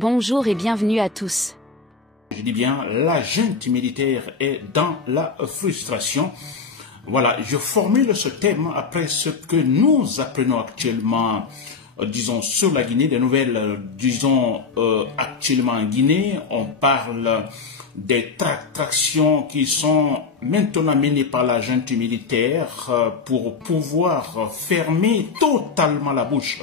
Bonjour et bienvenue à tous. Je dis bien, la junte militaire est dans la frustration. Voilà, je formule ce thème après ce que nous apprenons actuellement, disons, sur la Guinée, des nouvelles, disons, actuellement en Guinée. On parle des tractations qui sont maintenant menées par la junte militaire pour pouvoir fermer totalement la bouche,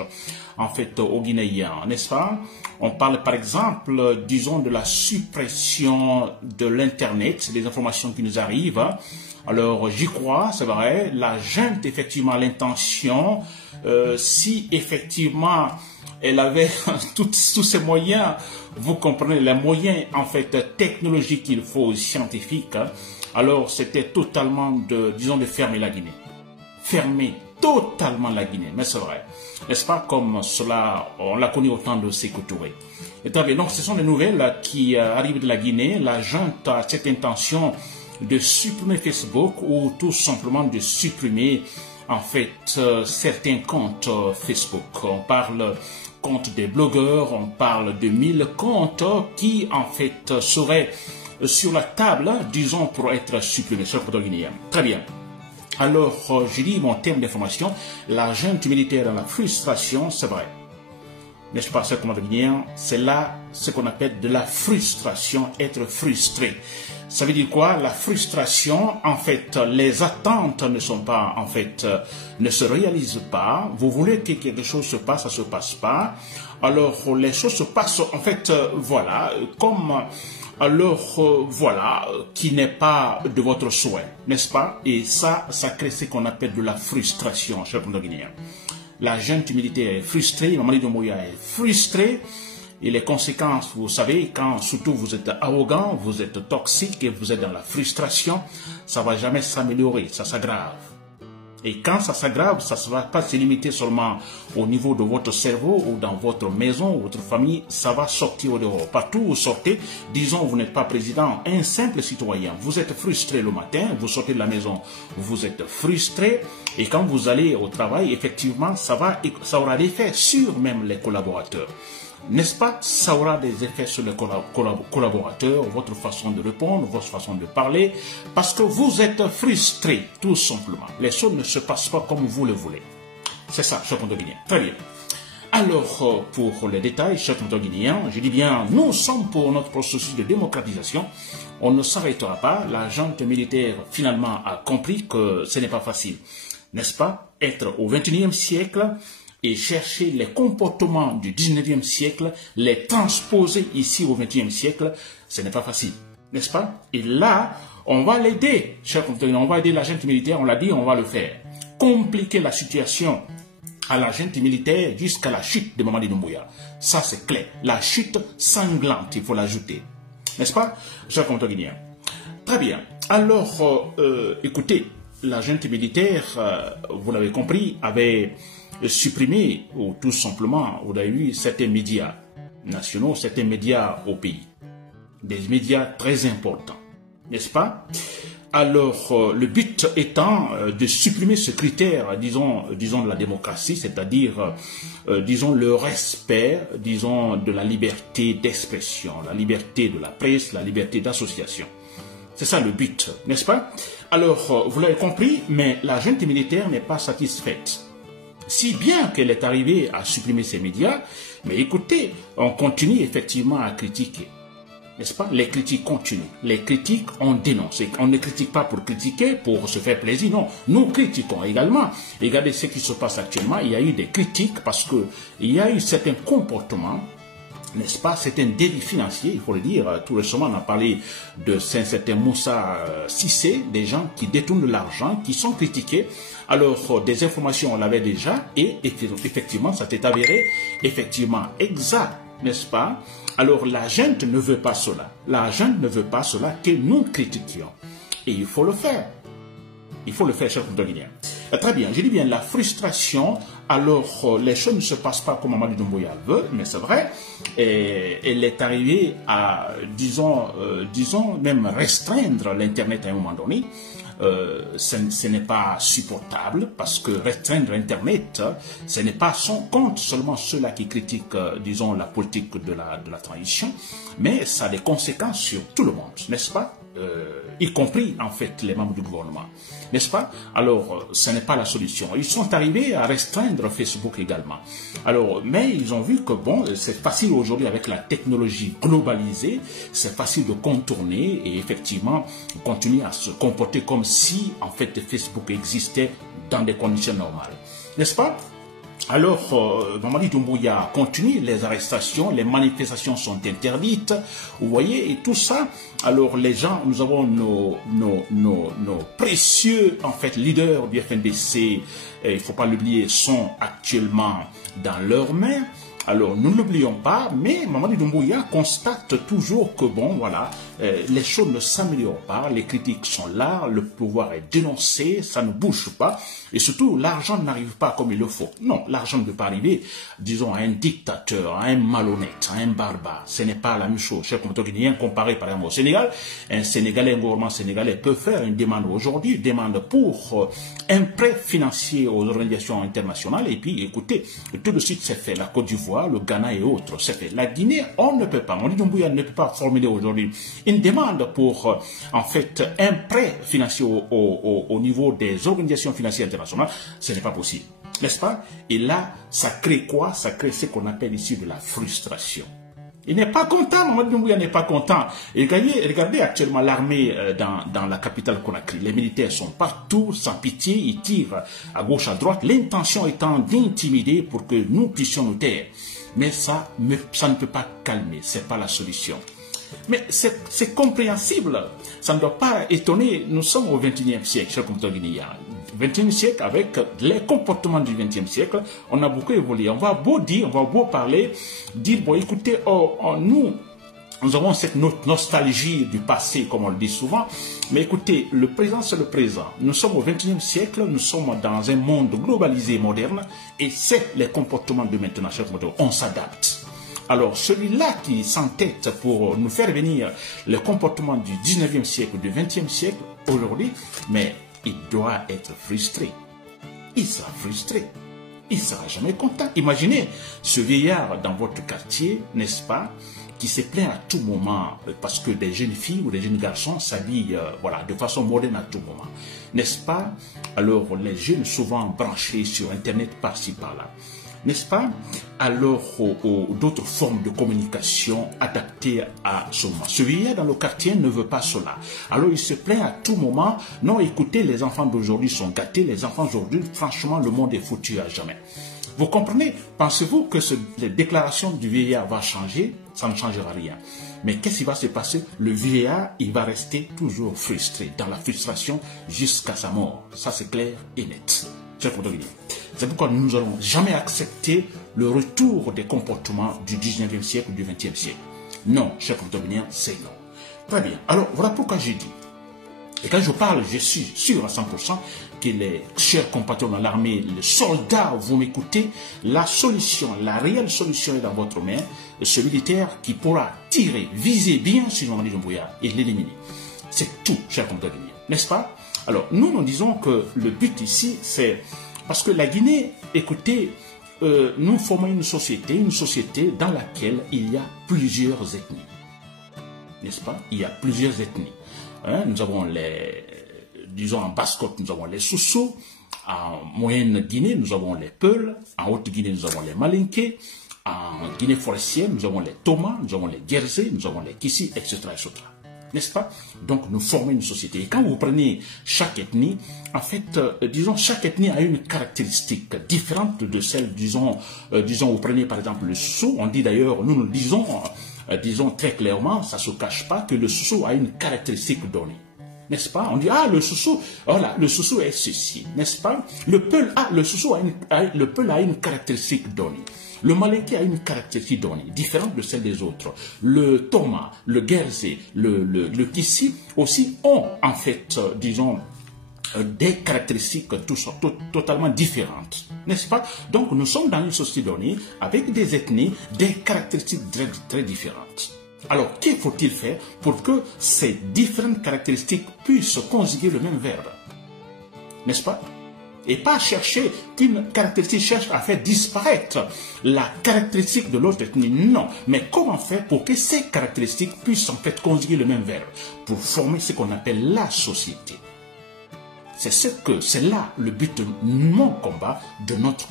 en fait, aux Guinéens, n'est-ce pas? On parle par exemple, disons, de la suppression de l'Internet, des informations qui nous arrivent. Alors, j'y crois, c'est vrai, la junte, effectivement, a l'intention, si effectivement elle avait tous ces moyens, vous comprenez, les moyens, en fait, technologiques qu'il faut, scientifiques, alors c'était totalement disons, de fermer la Guinée. Fermer totalement la Guinée, mais c'est vrai. N'est-ce pas, comme cela, on l'a connu au temps de Sékou Touré. Et très bien, donc ce sont des nouvelles qui arrivent de la Guinée. La junte a cette intention de supprimer Facebook ou tout simplement de supprimer, en fait, certains comptes Facebook. On parle comptes des blogueurs, on parle de 1000 comptes qui, en fait, seraient sur la table, disons, pour être supprimés sur le territoire guinéen. Très bien. Alors, je dis mon terme d'information, la junte militaire dans la frustration, c'est vrai. N'est-ce pas, ce qu'on a guinéen, c'est là ce qu'on appelle de la frustration, être frustré. Ça veut dire quoi? La frustration, en fait, les attentes ne sont pas, en fait, ne se réalisent pas. Vous voulez que quelque chose se passe, ça se passe pas. Alors, les choses se passent, en fait, voilà, comme... alors, voilà, qui n'est pas de votre souhait, n'est-ce pas? Et ça crée ce qu'on appelle de la frustration, cher peuple guinéen. La junte militaire est frustrée, Mamadi Doumbouya est frustré, et les conséquences, vous savez, quand surtout vous êtes arrogant, vous êtes toxique et vous êtes dans la frustration, ça ne va jamais s'améliorer, ça s'aggrave. Et quand ça s'aggrave, ça ne va pas se limiter seulement au niveau de votre cerveau ou dans votre maison ou votre famille, ça va sortir au dehors. Partout où vous sortez, disons vous n'êtes pas président, un simple citoyen, vous êtes frustré le matin, vous sortez de la maison, vous êtes frustré, et quand vous allez au travail, effectivement, ça aura des effets sur même les collaborateurs. N'est-ce pas? Ça aura des effets sur les collaborateurs, votre façon de répondre, votre façon de parler, parce que vous êtes frustré, tout simplement. Les choses ne se passent pas comme vous le voulez. C'est ça, cher peuple guinéen. Très bien. Alors, pour les détails, cher peuple guinéen, je dis bien, nous sommes pour notre processus de démocratisation. On ne s'arrêtera pas. La junte militaire, finalement, a compris que ce n'est pas facile. N'est-ce pas? Être au XXIe siècle, et chercher les comportements du 19e siècle, les transposer ici au 20e siècle, ce n'est pas facile, n'est-ce pas? Et là, on va l'aider, chers compatriotes, on va aider la junte militaire, on l'a dit, on va le faire. Compliquer la situation à la junte militaire jusqu'à la chute de Mamadi Doumbouya. Ça, c'est clair. La chute sanglante, il faut l'ajouter. N'est-ce pas, chers compatriotes guinéens? Très bien. Alors, écoutez, la junte militaire, vous l'avez compris, avait supprimer ou tout simplement, vous avez vu, certains médias nationaux, certains médias au pays. Des médias très importants, n'est-ce pas? Alors, le but étant de supprimer ce critère, disons de la démocratie, c'est-à-dire, disons, le respect, disons, de la liberté d'expression, la liberté de la presse, la liberté d'association. C'est ça le but, n'est-ce pas? Alors, vous l'avez compris, mais la junte militaire n'est pas satisfaite. Si bien qu'elle est arrivée à supprimer ces médias, mais écoutez, on continue effectivement à critiquer. N'est-ce pas? Les critiques continuent. Les critiques, on dénonce. On ne critique pas pour critiquer, pour se faire plaisir. Non, nous critiquons également. Regardez ce qui se passe actuellement. Il y a eu des critiques parce qu'il y a eu certains comportements, n'est-ce pas? C'est un délit financier, il faut le dire. Tout récemment, on a parlé de certains Moussa Cissé, des gens qui détournent de l'argent, qui sont critiqués. Alors, des informations, on l'avait déjà, et effectivement, ça s'est avéré effectivement exact, n'est-ce pas? Alors, la junte ne veut pas cela. La junte ne veut pas cela que nous critiquions. Et il faut le faire. Il faut le faire, cher peuple guinéen. Très bien, je dis bien, la frustration alors les choses ne se passent pas comme Mamadi Doumbouya veut, mais c'est vrai, et elle est arrivée à, disons même restreindre l'Internet à un moment donné. Ce n'est pas supportable parce que restreindre Internet, ce n'est pas son compte seulement ceux-là qui critiquent, disons, la politique de la transition, mais ça a des conséquences sur tout le monde, n'est-ce pas? Y compris en fait les membres du gouvernement, n'est-ce pas? Alors ce n'est pas la solution. Ils sont arrivés à restreindre Facebook également. Alors, mais ils ont vu que bon, c'est facile aujourd'hui avec la technologie globalisée, c'est facile de contourner et effectivement continuer à se comporter comme si en fait Facebook existait dans des conditions normales, n'est-ce pas? Alors, Mamadi Doumbouya continue, les arrestations, les manifestations sont interdites, vous voyez, et tout ça. Alors, les gens, nous avons nos précieux, en fait, leaders du FNDC, il ne faut pas l'oublier, sont actuellement dans leurs mains. Alors, nous ne l'oublions pas, mais Mamadi Doumbouya constate toujours que, bon, voilà, les choses ne s'améliorent pas, les critiques sont là, le pouvoir est dénoncé, ça ne bouge pas, et surtout, l'argent n'arrive pas comme il le faut. Non, l'argent ne peut pas arriver, disons, à un dictateur, à un malhonnête, à un barbare. Ce n'est pas la même chose. Cher compatriotes guinéens, comparé par exemple au Sénégal, un gouvernement sénégalais peut faire une demande aujourd'hui, demande pour un prêt financier aux organisations internationales, et puis, écoutez, tout de suite, c'est fait. La Côte d'Ivoire, le Ghana et autres, c'est fait. La Guinée, on ne peut pas. Mamadi Doumbouya ne peut pas formuler aujourd'hui une demande pour, en fait, un prêt financier au niveau des organisations financières internationales. Ce n'est pas possible, n'est-ce pas? Et là, ça crée quoi? Ça crée ce qu'on appelle ici de la frustration. Il n'est pas content, Mamadi Doumbouya n'est pas content. Et regardez actuellement l'armée dans la capitale Conakry. Les militaires sont partout, sans pitié, ils tirent à gauche, à droite. L'intention étant d'intimider pour que nous puissions nous taire. Mais ça ne peut pas calmer, ce n'est pas la solution. Mais c'est compréhensible, ça ne doit pas étonner, nous sommes au XXIe siècle, chers compatriotes guinéens. 21e siècle, avec les comportements du 20e siècle, on a beaucoup évolué. On va beau dire, on va beau parler, dire, bon écoutez, nous avons cette nostalgie du passé, comme on le dit souvent, mais écoutez, le présent c'est le présent. Nous sommes au XXIe siècle, nous sommes dans un monde globalisé, moderne, et c'est les comportements de maintenant, chers compatriotes, on s'adapte. Alors, celui-là qui s'entête pour nous faire venir le comportement du 19e siècle, du 20e siècle, aujourd'hui, mais il doit être frustré. Il sera frustré. Il ne sera jamais content. Imaginez ce vieillard dans votre quartier, n'est-ce pas, qui se plaint à tout moment parce que des jeunes filles ou des jeunes garçons s'habillent voilà, de façon moderne à tout moment. N'est-ce pas? Alors, les jeunes souvent branchés sur Internet par-ci, par-là. N'est-ce pas? Alors, d'autres formes de communication adaptées à ce moment. Ce vieillard dans le quartier ne veut pas cela. Alors, il se plaint à tout moment. Non, écoutez, les enfants d'aujourd'hui sont gâtés. Les enfants d'aujourd'hui, franchement, le monde est foutu à jamais. Vous comprenez? Pensez-vous que les déclarations du vieillard vont changer? Ça ne changera rien. Mais qu'est-ce qui va se passer? Le vieillard, il va rester toujours frustré, dans la frustration jusqu'à sa mort. Ça, c'est clair et net. C'est pourquoi nous n'allons jamais accepter le retour des comportements du 19e siècle ou du 20e siècle. Non, chers compatriotes, c'est non. Très bien. Alors, voilà pourquoi j'ai dit. Et quand je parle, je suis sûr à 100% que les chers compatriotes dans l'armée, les soldats, vous m'écoutez, la solution, la réelle solution est dans votre main. Ce militaire qui pourra tirer, viser bien sur Mamadi Doumbouya et l'éliminer. C'est tout, chers compatriotes, n'est-ce pas? Alors, nous disons que le but ici, c'est... Parce que la Guinée, écoutez, nous formons une société dans laquelle il y a plusieurs ethnies. N'est-ce pas? Il y a plusieurs ethnies. Nous avons les... Disons, en Basse-Côte, nous avons les Soussous. En Moyenne-Guinée, nous avons les Peuls. En Haute-Guinée, nous avons les Malinké. En Guinée forestière, nous avons les Toma, nous avons les Guérzé, nous avons les Kissi, etc., etc. N'est-ce pas? Donc, nous formons une société. Et quand vous prenez chaque ethnie, en fait, disons, chaque ethnie a une caractéristique différente de celle, disons, vous prenez par exemple le Soussou. On dit d'ailleurs, nous le disons, disons très clairement, ça ne se cache pas que le Soussou a une caractéristique donnée. N'est-ce pas? On dit, ah, le Soussou, voilà, le Soussou est ceci. N'est-ce pas? Le Peul, le Soussou le Peul a une caractéristique donnée. Le Malinké a une caractéristique donnée, différente de celle des autres. Le Toma, le Guérzé, le Kissi aussi ont, en fait, disons, des caractéristiques totalement différentes, n'est-ce pas? Donc nous sommes dans une société donnée avec des ethnies, des caractéristiques très, très différentes. Alors, qu'il faut-il faire pour que ces différentes caractéristiques puissent conjuguer le même verbe? N'est-ce pas? Et pas chercher qu'une caractéristique cherche à faire disparaître la caractéristique de l'autre ethnie. Non. Mais comment faire pour que ces caractéristiques puissent en fait conjuguer le même verbe pour former ce qu'on appelle la société? C'est là le but de mon combat, de notre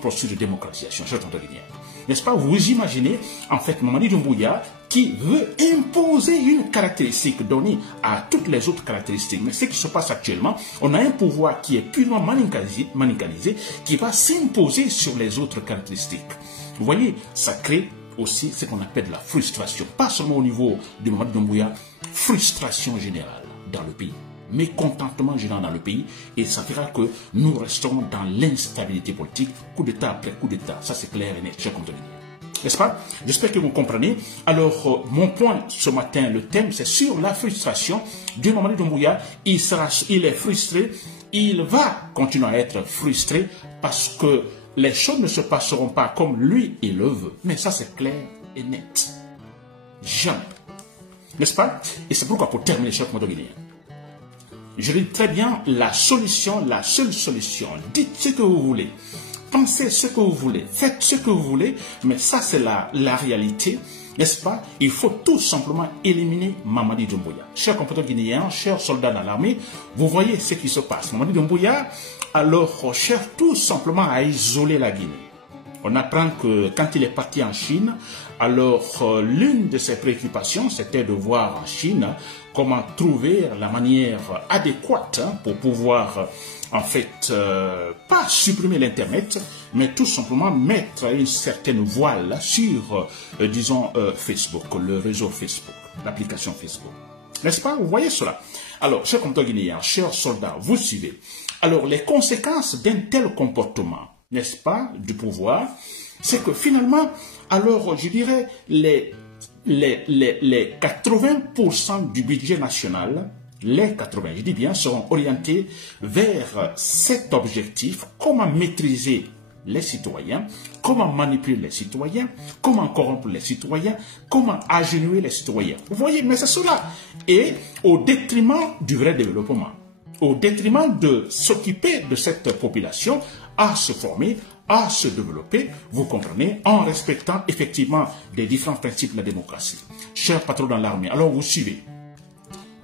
processus de démocratisation, chers Guinéens. N'est-ce pas? Vous imaginez, en fait, Mamadi Doumbouya qui veut imposer une caractéristique donnée à toutes les autres caractéristiques. Mais ce qui se passe actuellement, on a un pouvoir qui est purement manicalisé, qui va s'imposer sur les autres caractéristiques. Vous voyez, ça crée aussi ce qu'on appelle la frustration. Pas seulement au niveau de Mamadi Doumbouya, frustration générale dans le pays. Mécontentement général dans le pays, et ça fera que nous resterons dans l'instabilité politique, coup d'État après coup d'État. Ça c'est clair et net, chers compatriotes. N'est-ce pas? J'espère que vous comprenez. Alors, mon point ce matin, le thème, c'est sur la frustration de Mamadi Doumbouya. Il est frustré, il va continuer à être frustré parce que les choses ne se passeront pas comme lui, il le veut. Mais ça c'est clair et net. Jamais. N'est-ce pas? Et c'est pourquoi, pour terminer, chers compatriotes, je dis très bien, la solution, la seule solution, dites ce que vous voulez, pensez ce que vous voulez, faites ce que vous voulez, mais ça c'est la réalité, n'est-ce pas? Il faut tout simplement éliminer Mamadi Doumbouya. Chers compatriotes guinéens, chers soldats dans l'armée, vous voyez ce qui se passe. Mamadi Doumbouya, alors, cherche tout simplement à isoler la Guinée. On apprend que quand il est parti en Chine, alors l'une de ses préoccupations, c'était de voir en Chine comment trouver la manière adéquate pour pouvoir, en fait, pas supprimer l'Internet, mais tout simplement mettre une certaine voile sur, disons, Facebook, le réseau Facebook, l'application Facebook. N'est-ce pas? Vous voyez cela? Alors, chers compatriotes guinéens, chers soldats, vous suivez. Alors, les conséquences d'un tel comportement, n'est-ce pas, du pouvoir, c'est que finalement, alors, je dirais, les 80% du budget national, les 80, je dis bien, seront orientés vers cet objectif, comment maîtriser les citoyens, comment manipuler les citoyens, comment corrompre les citoyens, comment agenouiller les citoyens. Vous voyez, mais c'est cela. Et au détriment du vrai développement, au détriment de s'occuper de cette population, à se former, à se développer, vous comprenez, en respectant effectivement les différents principes de la démocratie. Chers patrons dans l'armée, alors vous suivez.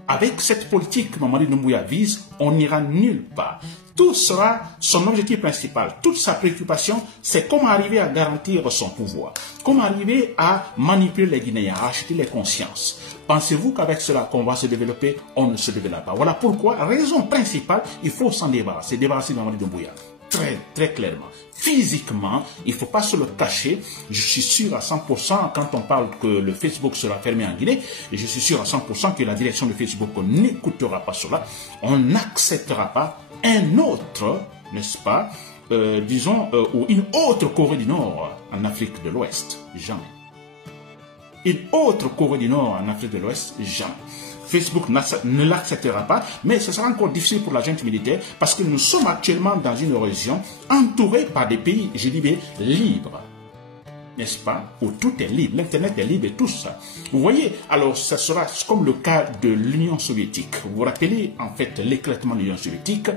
Avec cette politique que Mamadi Doumbouya vise, on n'ira nulle part. Tout sera son objectif principal. Toute sa préoccupation, c'est comment arriver à garantir son pouvoir. Comment arriver à manipuler les Guinéens, à acheter les consciences. Pensez-vous qu'avec cela qu'on va se développer? On ne se développe pas. Voilà pourquoi, raison principale, il faut s'en débarrasser de Mamadi Doumbouya. Très, très clairement. Physiquement, il ne faut pas se le cacher. Je suis sûr à 100% quand on parle que le Facebook sera fermé en Guinée, et je suis sûr à 100% que la direction de Facebook n'écoutera pas cela. On n'acceptera pas un autre, n'est-ce pas, disons, ou une autre Corée du Nord en Afrique de l'Ouest. Jamais. Une autre Corée du Nord en Afrique de l'Ouest. Jamais. Facebook ne l'acceptera pas, mais ce sera encore difficile pour la junte militaire parce que nous sommes actuellement dans une région entourée par des pays, je dis bien, libres. N'est-ce pas? Où tout est libre, l'Internet est libre et tout ça. Vous voyez, alors ça sera comme le cas de l'Union soviétique. Vous vous rappelez en fait l'éclatement de l'Union soviétique.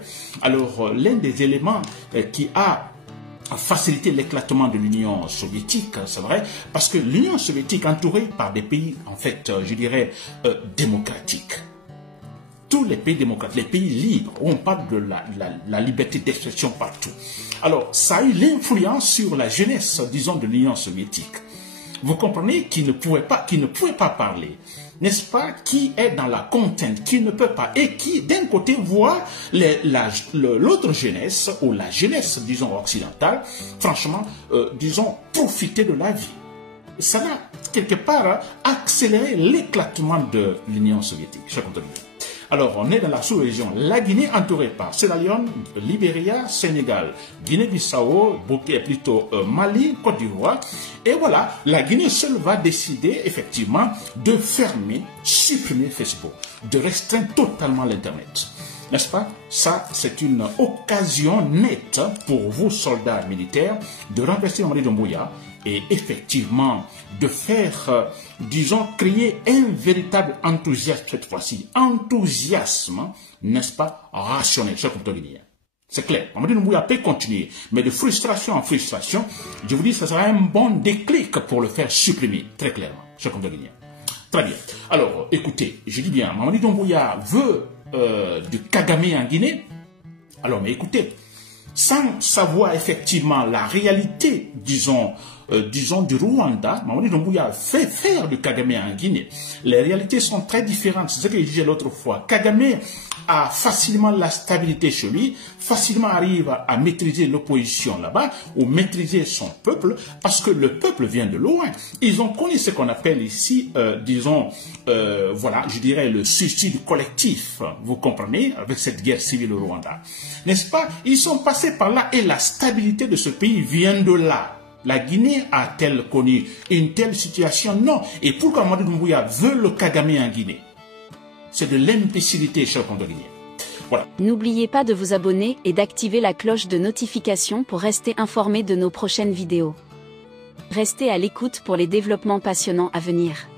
Alors l'un des éléments qui a facilité l'éclatement de l'Union soviétique, c'est vrai, parce que l'Union soviétique entourée par des pays, en fait, je dirais, démocratiques. Tous les pays démocratiques, les pays libres, où on parle de la liberté d'expression partout. Alors, ça a eu l'influence sur la jeunesse, disons, de l'Union soviétique. Vous comprenez qui ne pouvait pas parler, n'est-ce pas, qui est dans la contrainte, qui ne peut pas, et qui, d'un côté, voit l'autre jeunesse, ou la jeunesse, disons, occidentale, franchement, disons, profiter de la vie. Ça a, quelque part, accéléré l'éclatement de l'Union soviétique. Alors, on est dans la sous-région. La Guinée entourée par Sierra Leone, Libéria, Sénégal, Guinée-Bissau, plutôt Mali, Côte d'Ivoire. Et voilà, la Guinée seule va décider effectivement de fermer, supprimer Facebook, de restreindre totalement l'Internet. N'est-ce pas? Ça, c'est une occasion nette pour vous, soldats militaires, de renverser Mamadi Doumbouya et effectivement de faire, disons, créer un véritable enthousiasme cette fois-ci. Enthousiasme, n'est-ce pas, rationnel, chers compatriotes guinéens. C'est clair, Mamadi Doumbouya peut continuer, mais de frustration en frustration, je vous dis, ça sera un bon déclic pour le faire supprimer, très clairement, chers compatriotes guinéens. Très bien. Alors, écoutez, je dis bien, Mamadi Doumbouya veut du Kagame en Guinée. Alors, mais écoutez, sans savoir effectivement la réalité, disons, du Rwanda, Mamadi Doumbouya fait faire du Kagame en Guinée. Les réalités sont très différentes. C'est ce que je disais l'autre fois. Kagame a facilement la stabilité chez lui, facilement arrive à maîtriser l'opposition là-bas, ou maîtriser son peuple, parce que le peuple vient de loin. Ils ont connu ce qu'on appelle ici, disons, voilà, je dirais le suicide collectif, vous comprenez, avec cette guerre civile au Rwanda. N'est-ce pas? Ils sont passés par là et la stabilité de ce pays vient de là. La Guinée a-t-elle connu une telle situation? Non. Et pourquoi Mamadi Doumbouya veut le Kagame en Guinée? C'est de l'imbécilité, chers compatriotes. Voilà. N'oubliez pas de vous abonner et d'activer la cloche de notification pour rester informé de nos prochaines vidéos. Restez à l'écoute pour les développements passionnants à venir.